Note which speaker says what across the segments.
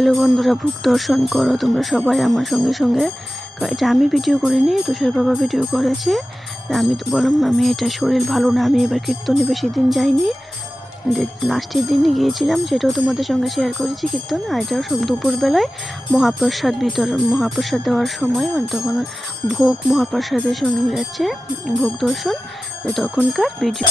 Speaker 1: Hello বন্ধুরা ভোগ দর্শন করো। তোমরা সবাই আমার সঙ্গে সঙ্গে। এটা আমি ভিডিও করিনি, তুষার বাবা ভিডিও করেছে। আমি তো বললাম, আমি এটা শরীর ভালো না, আমি এবার কীর্তনে বেশি দিন যাইনি। যে লাস্টের দিনই গিয়েছিলাম, সেটাও তোমাদের সঙ্গে শেয়ার করেছি কীর্তন। আর এটাও সব দুপুরবেলায় মহাপ্রসাদ বিতরণ মহাপ্রসাদ দেওয়ার সময় মানে তখন ভোগ মহাপ্রসাদের সঙ্গে যাচ্ছে ভোগ দর্শন, তখনকার ভিডিও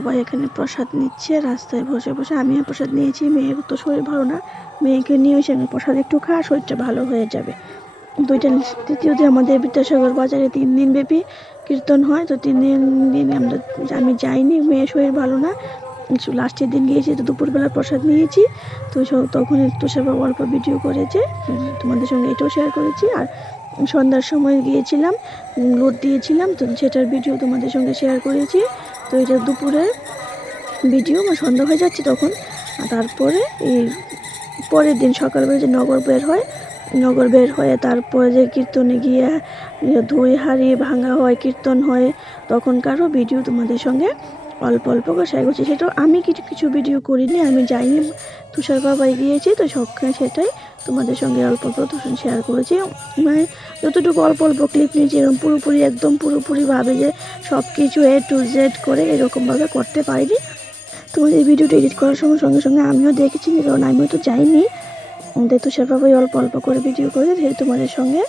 Speaker 1: সবাই এখানে প্রসাদ নিচ্ছে, রাস্তায় বসে বসে আমিও প্রসাদ নিয়েছি, মেয়ের তো শরীর ভালো না, মেয়েকে নিয়ে এসে আমি প্রসাদ একটু খা শরীরটা ভালো হয়ে যাবে। দুইটা তৃতীয় দিন আমাদের বিদ্যাসাগর বাজারে তিন দিন ব্যাপী কীর্তন হয়, তো তিন দিন দিন আমরা, আমি যাইনি, মেয়ের শরীর ভালো না। লাস্টের দিন গিয়েছি, তো দুপুরবেলা প্রসাদ নিয়েছি, তো তখন একটু সেবা অল্প ভিডিও করেছে, তোমাদের সঙ্গে এটাও শেয়ার করেছি। আর সন্ধ্যার সময় গিয়েছিলাম লোড দিয়েছিলাম, তো সেটার ভিডিও তোমাদের সঙ্গে শেয়ার করেছি। তো এটা দুপুরে ভিডিও বা সন্ধ্যা হয়ে যাচ্ছে তখন তারপরে এই পরের দিন সকালবেলা যে নগর বের হয়, নগর বের হয়ে তারপরে যে কীর্তনে গিয়ে ধুই হাড়ি ভাঙা হয়, কীর্তন হয়, তখনকারও ভিডিও তোমাদের সঙ্গে অল্প অল্প করে শেয়ার করছি। সেটাও আমি কিছু কিছু ভিডিও করিনি, আমি যাইনি, তুষার বাবাই গিয়েছি, তো সবখানে সেটাই তোমাদের সঙ্গে অল্প অল্প তুষার শেয়ার করেছি। মানে যতটুকু অল্প অল্প ক্লিপ নিয়েছি এরকম পুরোপুরি, একদম পুরোপুরিভাবে যে সব কিছু এ টু জেড করে এরকমভাবে করতে পারিনি। তোমাদের এই ভিডিওটা এডিট করার সময় সঙ্গে সঙ্গে আমিও দেখেছি, কারণ আমিও তো যাইনি আমাদের তুষার বাবাই অল্প অল্প করে ভিডিও করে সেই তোমাদের সঙ্গে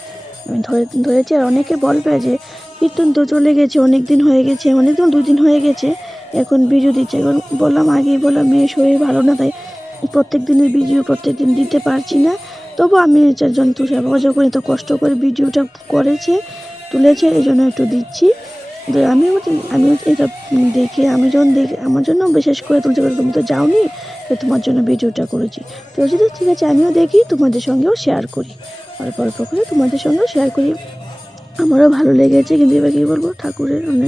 Speaker 1: আমি ধরে, ধরেছি। আর অনেকে বলবে যে, কীর্তন তো চলে গেছে অনেক দিন হয়ে গেছে অনেক দিন দুই দিন হয়ে গেছে, এখন ভিডিও দিচ্ছে। এখন বললাম আগেই, বললাম মেয়ের শরীর ভালো না, তাই প্রত্যেক দিনের ভিডিও প্রত্যেক দিন দিতে পারছি না। তবু আমি বাবা যখন এত কষ্ট করে ভিডিওটা করেছে, তুলেছে এই জন্য একটু দিচ্ছি। তো আমিও আমিও এটা দেখে, আমি যখন দেখে, আমার জন্য বিশেষ করে পারি তুমি তো যাওনি, তো তোমার জন্য ভিডিওটা করেছি। তো বলছি যে ঠিক আছে, আমিও দেখি, তোমাদের সঙ্গেও শেয়ার করি। অল্প অল্প করে তোমাদের সঙ্গেও শেয়ার করি। আমারও ভালো লেগেছে, কিন্তু এবার কী বলব? ঠাকুরের মানে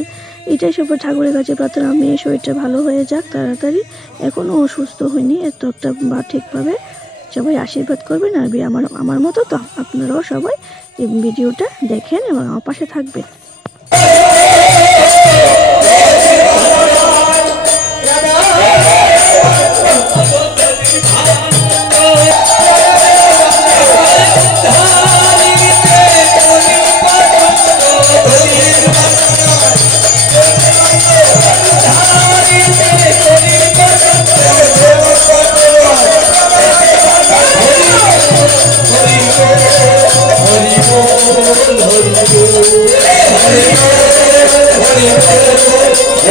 Speaker 1: এটাই সব ঠাকুরের কাছে প্রার্থনা। মেয়ের শরীরটা ভালো হয়ে যাক, তাড়াতাড়ি। এখনও অসুস্থ হয়নি এত একটা বা ঠিকভাবে সবাই আশীর্বাদ করবেন আর আমার আমার মতো তো আপনারাও সবাই ভিডিওটা দেখেন এবং আমার পাশে থাকবেন।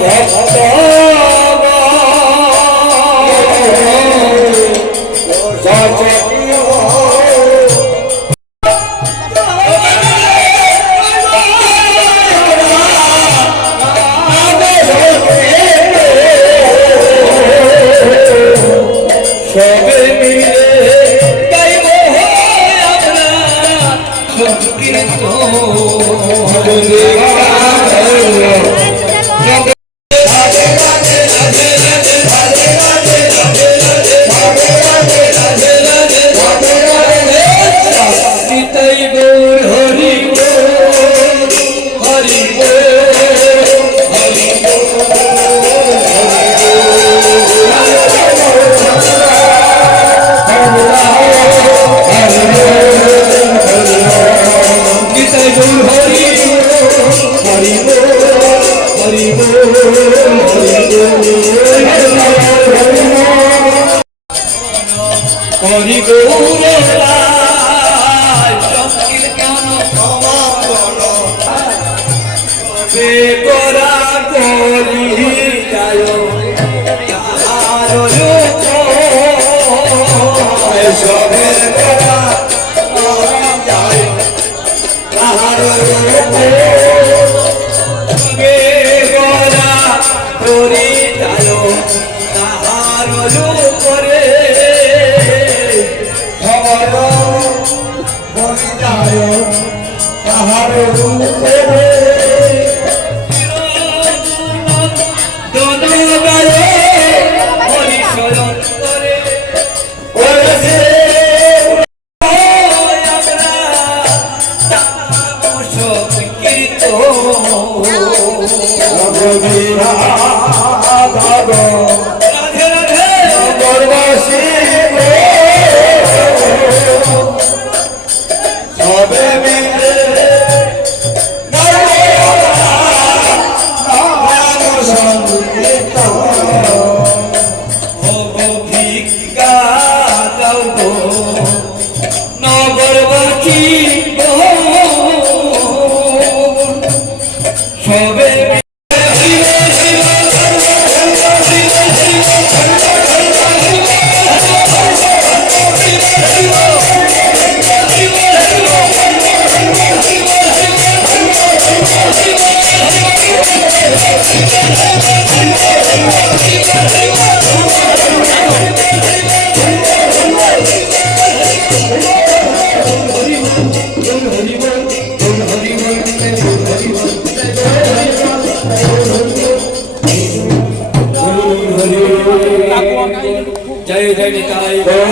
Speaker 2: ভক্ত হরি গৌরকিল কেন ক্ষমা কর তবে করা করি যায়। তাহার সব Benny está.